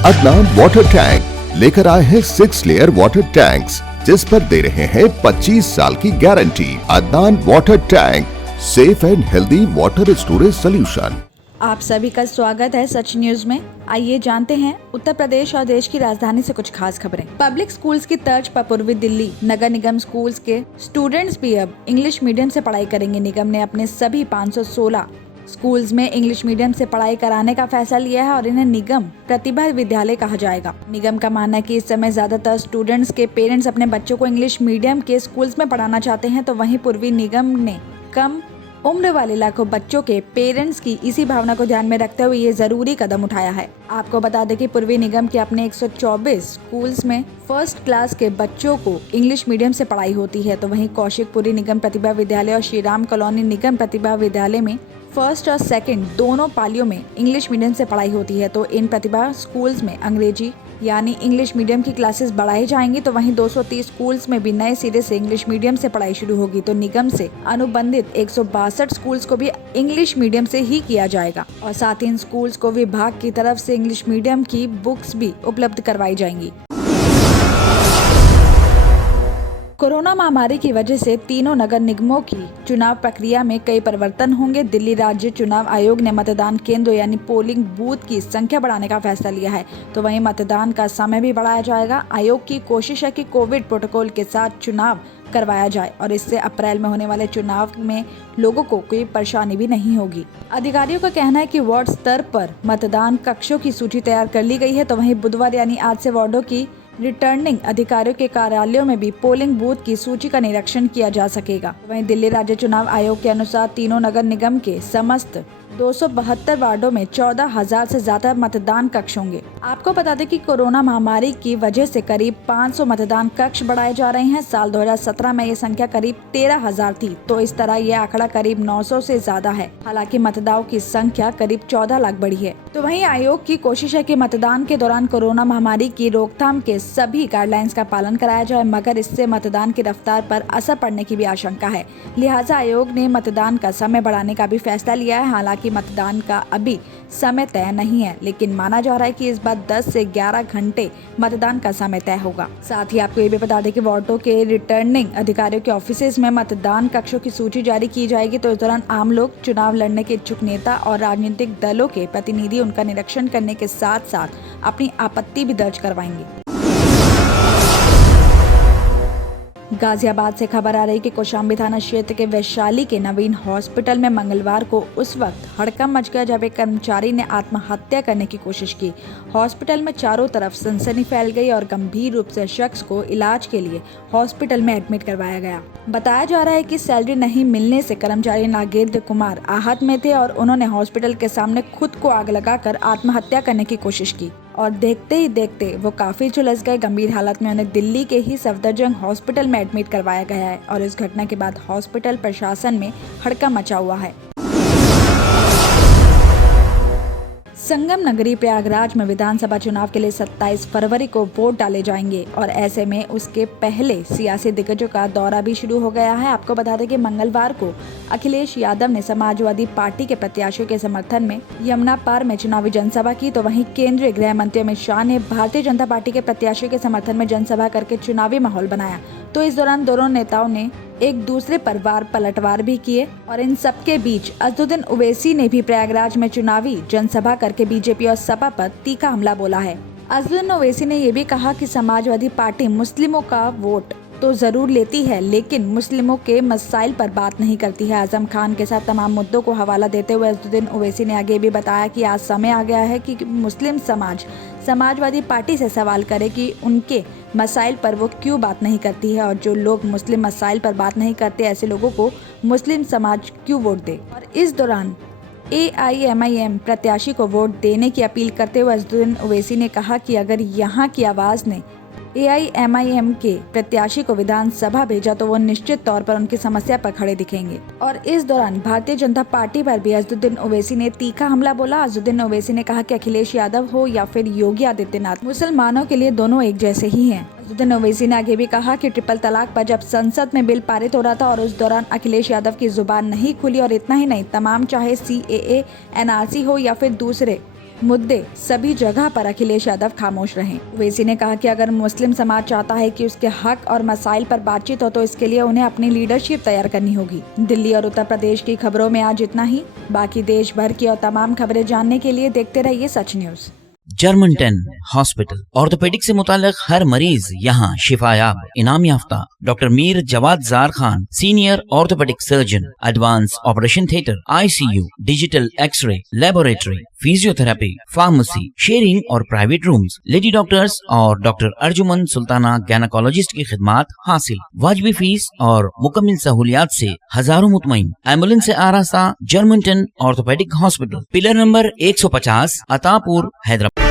Adnan water tank लेकर आए हैं 6 लेयर वाटर टैंक्स, जिस पर दे रहे हैं 25 साल की guarantee. Adnan water tank, safe and healthy water storage solution. आप सभी का स्वागत है सच न्यूज में। आइए जानते हैं उत्तर प्रदेश और देश की राजधानी से कुछ खास खबरें। पब्लिक स्कूल्स की तर्ज पर पूर्वी दिल्ली नगर निगम स्कूल्स के स्टूडेंट्स भी अब इंग्लिश मीडियम से पढ़ाई करेंगे। निगम ने अपने सभी 516 स्कूल्स में इंग्लिश मीडियम से पढ़ाई कराने का फैसला लिया है और इन्हें निगम प्रतिभा विद्यालय कहा जाएगा। निगम का मानना है कि इस समय ज्यादातर स्टूडेंट्स के पेरेंट्स अपने बच्चों को इंग्लिश मीडियम के स्कूल्स में पढ़ाना चाहते हैं, तो वहीं पूर्वी निगम ने कम उम्र वाले लाखों बच्चों के पेरेंट्स की इसी भावना को ध्यान में रखते हुए ये जरूरी कदम उठाया है। आपको बता दें कि पूर्वी निगम के अपने 124 स्कूल्स में फर्स्ट क्लास के बच्चों को इंग्लिश मीडियम से पढ़ाई होती है, तो वहीं कौशिकपुरी निगम प्रतिभा विद्यालय और श्री राम कॉलोनी निगम प्रतिभा विद्यालय में फर्स्ट और सेकंड दोनों पालियों में इंग्लिश मीडियम से पढ़ाई होती है। तो इन प्रतिभा स्कूल्स में अंग्रेजी यानी इंग्लिश मीडियम की क्लासेस बढ़ाई जाएंगी, तो वहीं 230 स्कूल्स में भी नए सिरे से इंग्लिश मीडियम से पढ़ाई शुरू होगी। तो निगम से अनुबंधित 162 स्कूल्स को भी इंग्लिश मीडियम से ही किया जाएगा और साथ ही इन स्कूल्स को विभाग की तरफ से इंग्लिश मीडियम की बुक्स भी उपलब्ध करवाई जाएंगी। कोरोना महामारी की वजह से तीनों नगर निगमों की चुनाव प्रक्रिया में कई परिवर्तन होंगे। दिल्ली राज्य चुनाव आयोग ने मतदान केंद्र यानी पोलिंग बूथ की संख्या बढ़ाने का फैसला लिया है, तो वहीं मतदान का समय भी बढ़ाया जाएगा। आयोग की कोशिश है कि कोविड प्रोटोकॉल के साथ चुनाव करवाया जाए और इससे अप्रैल में होने वाले चुनाव में लोगों को कोई परेशानी भी नहीं होगी। अधिकारियों का कहना है कि वार्ड स्तर पर मतदान कक्षों की सूची तैयार कर ली गई है, तो वहीं बुधवार यानी आज से वार्डों की रिटर्निंग अधिकारियों के कार्यालयों में भी पोलिंग बूथ की सूची का निरीक्षण किया जा सकेगा। वहीं दिल्ली राज्य चुनाव आयोग के अनुसार तीनों नगर निगम के समस्त 272 वार्डों में 14,000 से ज्यादा मतदान कक्ष होंगे। आपको बता दें कि कोरोना महामारी की वजह से करीब 500 मतदान कक्ष बढ़ाए जा रहे हैं। साल 2017 में ये संख्या करीब 13,000 थी, तो इस तरह ये आंकड़ा करीब 900 से ज्यादा है। हालांकि मतदाताओं की संख्या करीब 14 लाख बढ़ी है। तो वहीं आयोग की कोशिश है कि मतदान के दौरान कोरोना महामारी की रोकथाम के सभी गाइडलाइंस का पालन कराया जाए, मगर इससे मतदान की रफ्तार पर असर पड़ने की भी आशंका है। लिहाजा आयोग ने मतदान का समय बढ़ाने का भी फैसला लिया है। हालांकि मतदान का अभी समय तय नहीं है, लेकिन माना जा रहा है कि इस बार 10 से 11 घंटे मतदान का समय तय होगा। साथ ही आपको ये भी बता दें कि वार्डों के रिटर्निंग अधिकारियों के ऑफिसेज में मतदान कक्षों की सूची जारी की जाएगी, तो इस दौरान आम लोग, चुनाव लड़ने के इच्छुक नेता और राजनीतिक दलों के प्रतिनिधि उनका निरीक्षण करने के साथ साथ अपनी आपत्ति भी दर्ज करवाएंगे। गाजियाबाद से खबर आ रही कि कौशाम्बी थाना क्षेत्र के वैशाली के नवीन हॉस्पिटल में मंगलवार को उस वक्त हड़कंप मच गया जब एक कर्मचारी ने आत्महत्या करने की कोशिश की। हॉस्पिटल में चारों तरफ सनसनी फैल गई और गंभीर रूप से शख्स को इलाज के लिए हॉस्पिटल में एडमिट करवाया गया। बताया जा रहा है कि सैलरी नहीं मिलने से कर्मचारी नागेंद्र कुमार आहत में थे और उन्होंने हॉस्पिटल के सामने खुद को आग लगाकर आत्महत्या करने की कोशिश की और देखते ही देखते वो काफी झुलस गए। गंभीर हालत में उन्हें दिल्ली के ही सफदरजंग हॉस्पिटल में एडमिट करवाया गया है और इस घटना के बाद हॉस्पिटल प्रशासन में हड़कंप मचा हुआ है। संगम नगरी प्रयागराज में विधानसभा चुनाव के लिए 27 फरवरी को वोट डाले जाएंगे और ऐसे में उसके पहले सियासी दिग्गजों का दौरा भी शुरू हो गया है। आपको बता दें कि मंगलवार को अखिलेश यादव ने समाजवादी पार्टी के प्रत्याशियों के समर्थन में यमुना पार में चुनावी जनसभा की, तो वहीं केंद्रीय गृह मंत्री अमित शाह ने भारतीय जनता पार्टी के प्रत्याशियों के समर्थन में जनसभा करके चुनावी माहौल बनाया। तो इस दौरान दोनों नेताओं ने एक दूसरे पर वार पलटवार भी किए और इन सबके बीच अजदुद्दीन ओवैसी ने भी प्रयागराज में चुनावी जनसभा करके बीजेपी और सपा पर तीखा हमला बोला है। अजदुद्दीन ओवैसी ने ये भी कहा कि समाजवादी पार्टी मुस्लिमों का वोट तो जरूर लेती है, लेकिन मुस्लिमों के मसाइल पर बात नहीं करती है। आजम खान के साथ तमाम मुद्दों को हवाला देते हुए अजदुद्दीन ओवैसी ने आगे भी बताया कि आज समय आ गया है कि मुस्लिम समाज समाजवादी पार्टी से सवाल करे कि उनके मसाइल पर वो क्यों बात नहीं करती है और जो लोग मुस्लिम मसाइल पर बात नहीं करते ऐसे लोगों को मुस्लिम समाज क्यों वोट दे। और इस दौरान AIMIM प्रत्याशी को वोट देने की अपील करते हुए अजदुद्दीन ओवैसी ने कहा कि अगर यहाँ की आवाज ने AIMIM के प्रत्याशी को विधानसभा भेजा तो वो निश्चित तौर पर उनकी समस्या पर खड़े दिखेंगे। और इस दौरान भारतीय जनता पार्टी पर भी अजदुद्दीन ओवैसी ने तीखा हमला बोला। अजदुद्दीन ओवैसी ने कहा कि अखिलेश यादव हो या फिर योगी आदित्यनाथ, मुसलमानों के लिए दोनों एक जैसे ही हैं। अजदुद्दीन ओवैसी ने आगे भी कहा कि ट्रिपल तलाक पर जब संसद में बिल पारित हो रहा था और उस दौरान अखिलेश यादव की जुबान नहीं खुली, और इतना ही नहीं, तमाम चाहे CAA NRC हो या फिर दूसरे मुद्दे सभी जगह पर अखिलेश यादव खामोश रहे। ओवैसी ने कहा कि अगर मुस्लिम समाज चाहता है कि उसके हक और मसाइल पर बातचीत हो तो इसके लिए उन्हें अपनी लीडरशिप तैयार करनी होगी। दिल्ली और उत्तर प्रदेश की खबरों में आज इतना ही। बाकी देश भर की और तमाम खबरें जानने के लिए देखते रहिए Sach news. German 10 hospital orthopaedic से मुताल्लिक हर मरीज यहाँ शिफायाब। इनाम याफ्ता doctor Mir Jawad Zar Khan, senior orthopaedic surgeon, advance operation theatre, ICU, digital X-ray, laboratory, physiotherapy, pharmacy, sharing और प्राइवेट रूम्स, लेडी डॉक्टर्स और डॉक्टर अर्जुमन सुल्ताना गैनाकोलॉजिस्ट की खिदमात हासिल। वाजबी फीस और मुकम्मल सहूलियात से हजारों मुतमईन। एम्बुलेंस से आरास्ता German 10 orthopaedic hospital, pillar number 150, Attapur, Hyderabad.